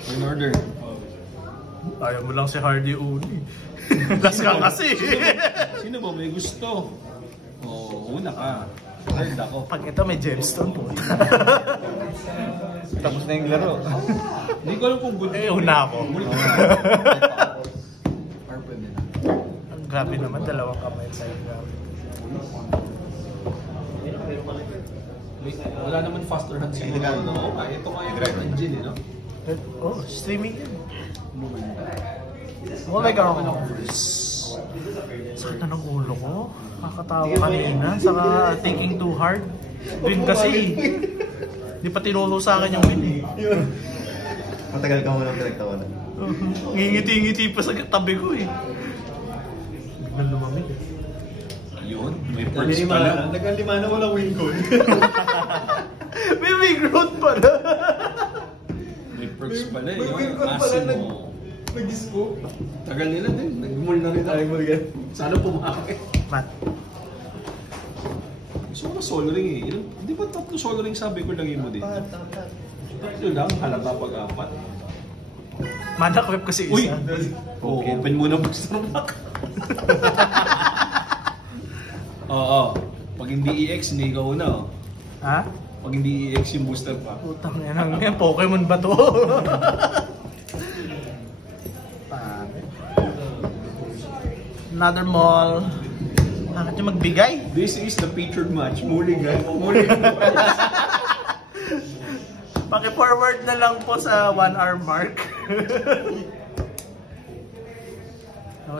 In order. Ayaw mo lang si Hardy uni. Last ka kasi. Sino ba may gusto? Oo, una ka. Third ako. Pag ito may gemstone po. Tapos na yung laro. Hindi ko alam kung good. Una ako. Purple din. Ang grabe naman, dalawang kamay sa'yo. Wala naman faster hand siguro. Ito nga yung Red Engine, no? Oh, streaming yun. Oh my God. Sakit na ng ulo ko. Nakakatawa kanina. Saka thinking too hard. Win kasi. Di pa tinuro sa akin yung win eh. Matagal ka mo lang pinagtawanan. Ngingiti-ngiti pa sa tabi ko eh. Biglang lumamig eh. Yun, may perks pala. Nag-alima na walang win ko. May big road pala. May perks pala eh. May Yun, win ko pala asin mo. nag-disco. Tagal nila din. Nag-mall na rin. Ay, mulgan. Sana pumakit. Mat. Gusto ko na solo ring eh. Hindi ba tatlo solo ring sabi ko lagay mo din? Tatlo lang, halata pag-apat. Mana kwep kasi Uy! isa. Oh, open muna booster pack. Oo. Pag hindi EX, hindi ka una. Oh. Ha? Pag hindi EX yung booster pack. Putang yan. Yan, Pokemon ba to? Another mall. Bakit yung magbigay? This is the featured match. Mulligan. Mulligan. Paki-forward na lang po sa 1 hour mark.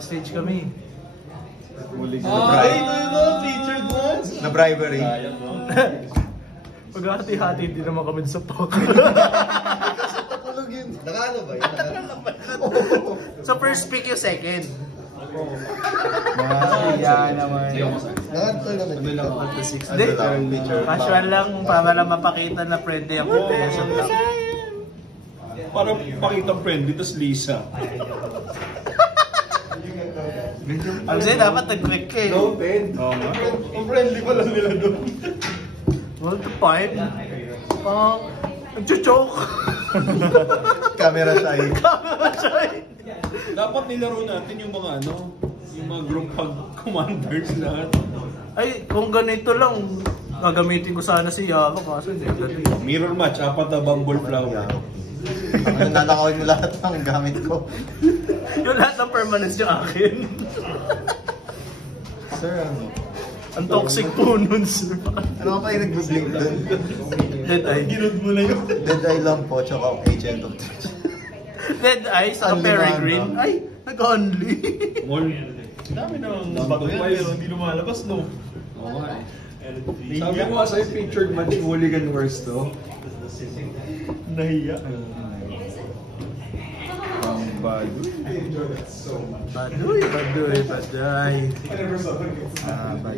Stage kami. Mulligan. Ay, ito featured match. Na bribery. Pag-hati-hati din naman kami sa poke. Takulog yun. Nakano ba yun? So first pick yung second. Yan naman. Ano lang ako? Hindi. Casual lang para lang mapakita na friendly ang competition lang. Para pakita friendly, tapos Lisa. Kasi dapat nag-click ka eh. No, Ben. Oo nga. Ang friendly pa lang nila doon. 1-5. Nag-choke. Camera shy. Camera shy. Dapat nilaro natin yung mga yung mga group hug commanders lahat. Ay, kung ganito lang, gagamitin ko sana si Yava kaso hindi ganito. Mirror match, 4 na bumble flower. Ang nanakawin mo lahat ng gamit ko. Yung lahat ng permanence yung akin. Sir, ano? Ang toxic po nun, sir. Ano pa yung nag-blink doon? Dead Eye. Ginod mo na yun. Dead Eye lang po, tsaka Agent of Touch. Dead Eye sa Peregrine. Ay, nag-only. More. Dami naman bago yan, pero hindi lumalabas, no? Oo nga eh. Sabi ko nga sa'yo, featured match Mulligan Wars to. Nahiya. Baduy.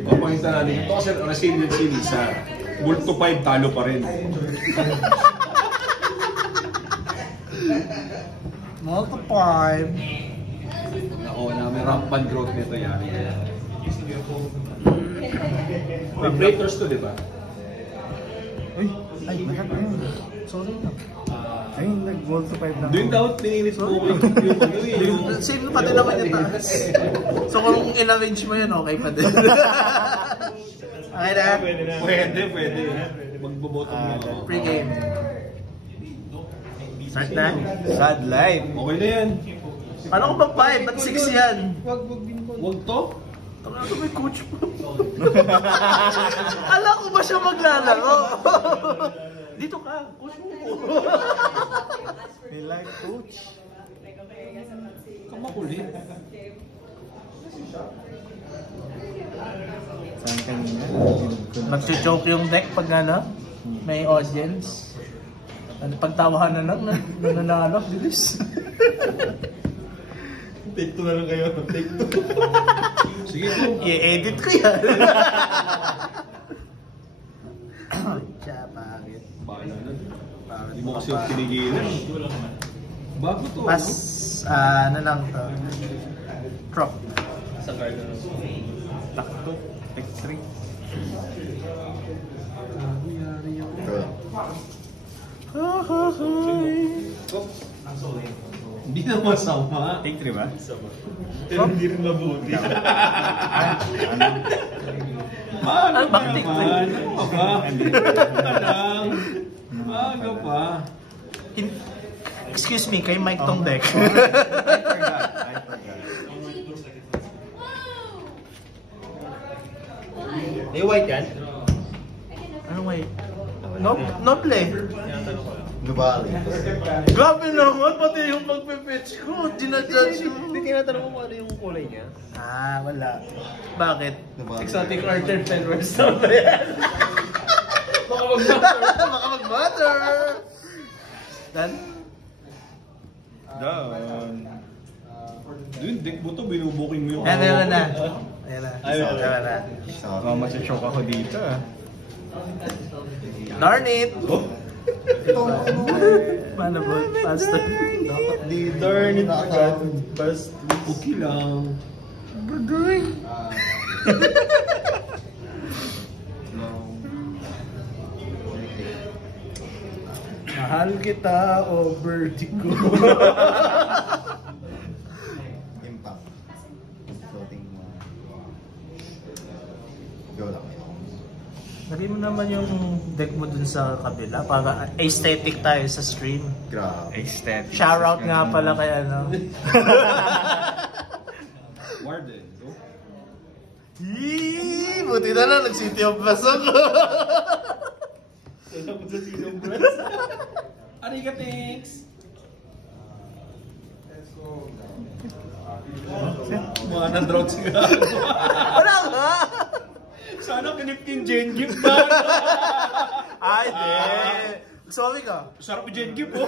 Papakita natin. Ito kasi resilient si Lisa. Multo 5, talo pa rin. Multi 5. Oo na, may rampant growth nito yan. May breakers to, di ba? Uy, ay, mahal na yun. Sorry na. Ay, nag-Volta 5 lang. Doon daw, tininis mo yung Same pa din naman yung taas. So kung in-arrange mo yun, okay pa din. Okay na? Pwede. Magboboto mo. Pre-game. Start na? Sad life. Okay na yan. Paano ko ba 5? Ba't 6 yan? Huwag to. Tama ko may coach po. Alam ko ba siya maglalaro? Dito ka, coach mo po. May life coach. Kamakulit. Saan kanina? Nag-choke yung deck pag may audience. Pagtawahan na lang, nananalo, bilis. Take 2 na lang kayo. Take 2. Sige po. I-edit ko yan. Siya, pangit. Bahala na. Hindi mo kasi yung pinigilan. Bago to. Mas, ano lang to. Drop. Sa card na. Takto. Take 3. Hi. Hindi na masama. Take 3 ba? Pero hindi rin mabuti. Ano ba, take naman? Ano ba? Ano lang? Maaga pa. Excuse me, kay Mike tong deck. I forgot. May white yan? Ano wait? No play. Nubali. Grabe naman, pati yung pagpipitch ko, dinajudge mo. Hindi tinatanong mo kung ano yung kulay niya. Ah, wala. Bakit? Nubali. Exotic Archer Fenway Stone ba yan? Baka mag-matter. Baka mag-matter! Dan? Down. Doon, deck mo to, binubuking mo yung... Ayan na. Ayan na. Ayun. Ayan na. Oh, masishock ako dito ah. Darn it! Paano ba? Faster. Di darn it ka. Best. Okay lang. Mahal kita o vertigo. Impact. Floating mo. Go lang. Lagay mo naman yung deck mo dun sa kabila para aesthetic tayo sa stream. Grabe. Aesthetic. Shoutout nga pala kay ano. Warden. Go. Yee! Buti na lang, nag-city of Plus ako. Salamat sa sinong breast. Arigatix! Mga na-drought siguro. Wala nga! Sana kinipkin Jengip ba? Ay, di. Sorry ka. Sarap yung Jengip po.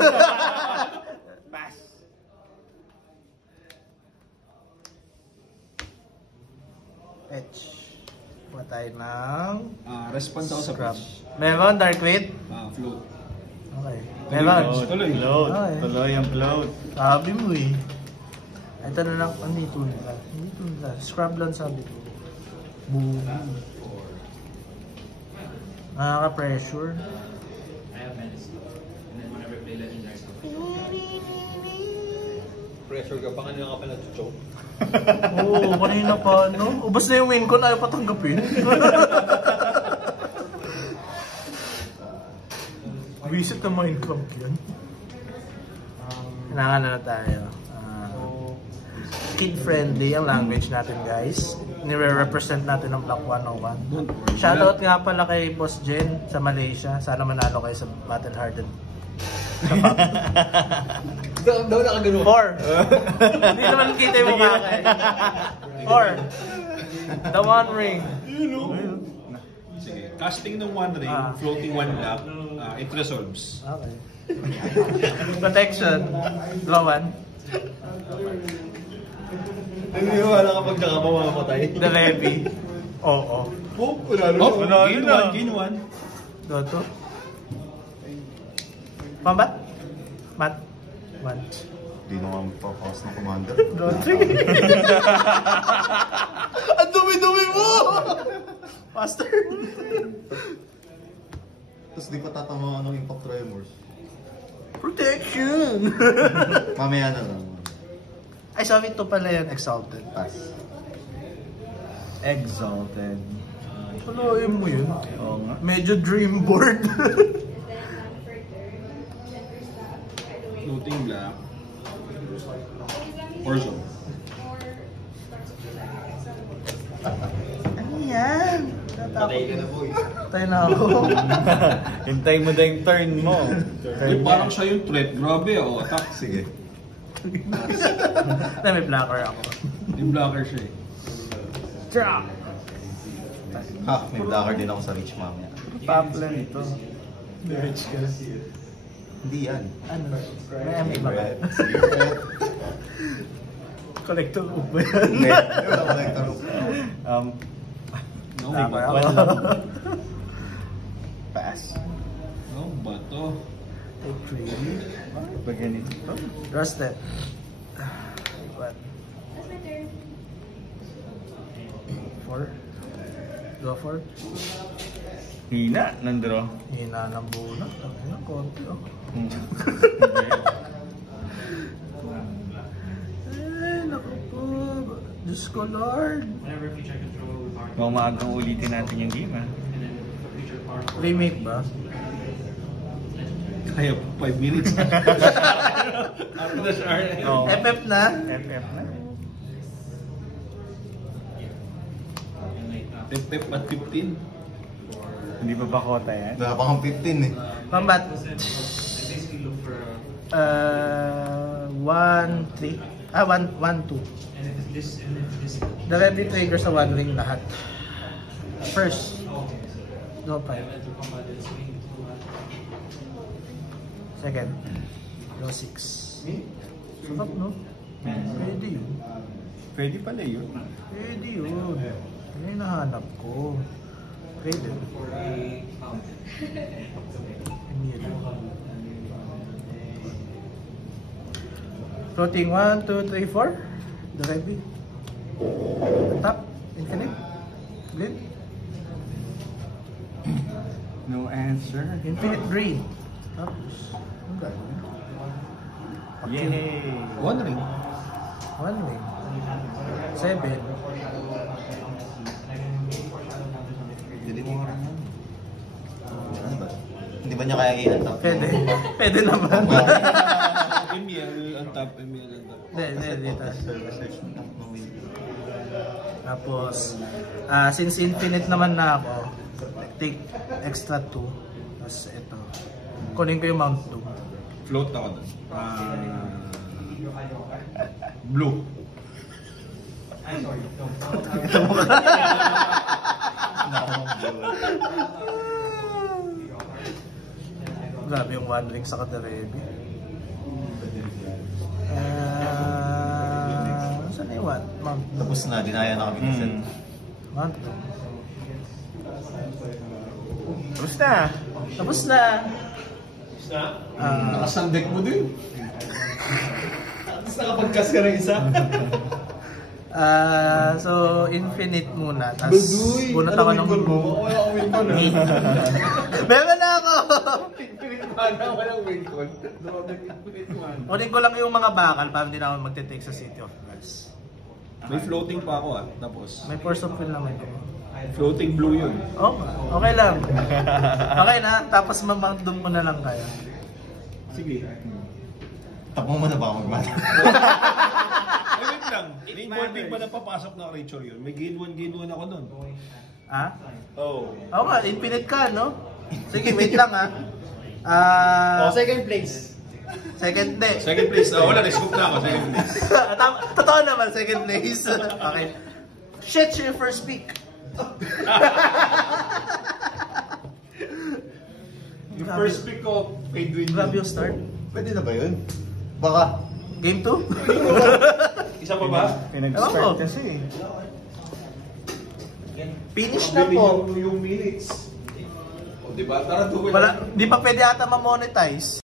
Pass. Edge. Patay ng... Response ako sa Scrub. pitch. Meron, Dark Wait? Float. Okay. Meron. Tuloy. Float. Okay. Tuloy ang float. Sabi mo eh. Ito na lang, andito nila. Andito nila. Scrub lang sabi ko. Boom. Nakaka-pressure. Pressure ka pa, kanina ka pa nag-choke. Oo, kanina pa, no? Ubus na yung win ko, ayaw patanggapin. Visit na Minecraft yan. Kailangan na tayo. Kid-friendly ang language natin, guys. Nire-represent natin ang Block 101. Shoutout nga pala kay Boss Jen sa Malaysia. Sana manalo kayo sa Battle Hardened. Daw nakagano. 4. Hindi naman kita yung mukha kayo. 4. The One Ring. Sige. Casting ng one ring, floating one block, it resolves. Okay. Protection. Draw 1. Hindi mo wala kapag nakapamamatay. The Levy. Oo. Gain one. Doto. Pambat? Mat? Mat. Di naman pa-pause ng commander. Doto. Ang dumi-dumi mo! Faster. Tapos di pa tatama ng impact tremors. Protection! Mamaya na lang. Ay, sabi ito pala yung Exalted. Pass. Exalted. Palayin mo yun. Oo nga. Medyo dream board. Floating block. Orzo. Ano yan? Patay ka na, boy. Tayo na ako. Hintay mo na yung turn mo. Uy, parang siya yung threat. Grabe, attack. Sige. Na may blocker ako. Yung blocker siya eh. Drop! Ha, may blocker din ako sa reach mamaya. Paplan ito. Rich ka. Hindi yan. Ano? May ba? Secret. Secret. Collector hook ba yan? Hindi. Wala ko lang tarong. No, Blocker ako. Pass. No, bato. Take 3. Pag ganito. Draw step. What? 4. Draw 4. Hina, nandro. Hina ng bunot. Ang konti oh. Diyos ko, Lord. Baka maagang ulitin natin yung game, ha? Remake ba? Kaya 5 minutes. After the shower. Oo. FF na? FF na. FF at 15. Hindi ba bakota yan? Wala pa kang 15 eh. Combat. 1-3. 1-2. The ready trigger sa One Ring lahat. First. Go 5. Second. Go 6. Sarap, no? Pwede yun. Pwede pala yun. Pwede yun. Ano yung nahanap ko? Pwede. Floating 1, 2, 3, 4. The ready. Tap. Infinite. Blade. No answer. Infinite green. Tapos. Ang gano'n. Yay! One ring. One ring. 7. Hindi mo nga rin yan. Ano ba? Hindi ba niya kaya i-antap? Pwede. Pwede naman. ML on top, ML on top. Hindi, dito. Search mo lang ng win. Tapos, since infinite naman na ako, take extra 2. Tapos ito. Kunin ko yung Mount Doom. Float ako doon. Blue. Grabe yung One Ring sa Kadarebi. Saan na yung one? Mount Doom. Tapos na, dinaya na kami ng set. Mount Doom. Tapos na! Tapos na! Nakasang deck mo din. Tapos nakapag-cast ka ng isa. So, infinite muna. Tapos, bunot ako ng... Wala akong win con. Meron na ako! Infinite mana, walang win con. Infinite mana. Kunin ko lang yung mga bakal para hindi na ako magte-take sa City of Gods. May floating pa ako Tapos, May Force of Will naman ko. floating blue yun. Oh, okay lang. Okay na, tapos mamangdong ko na lang kaya. Sige. Tapos mo na ba ako mag-mata? Wait lang. May involving pa na papasok na creature yun. May gain 1 ako nun. Ha? Oh. Oo nga, infinite ka, no? Sige, wait lang ha. Second place. Second day. Second place. Wala, na-scoop na ako. Second place. Totoo naman, second place. Okay. Shit, your first pick. Yung first pick ko, paid win. Grabe yung start. Pwede na ba yun? Baka. Game 2? Isa pa ba? Pinag-start kasi. Finish na po. Yung minutes. O, diba? Tara, Wala, di pa pwede ata ma-monetize.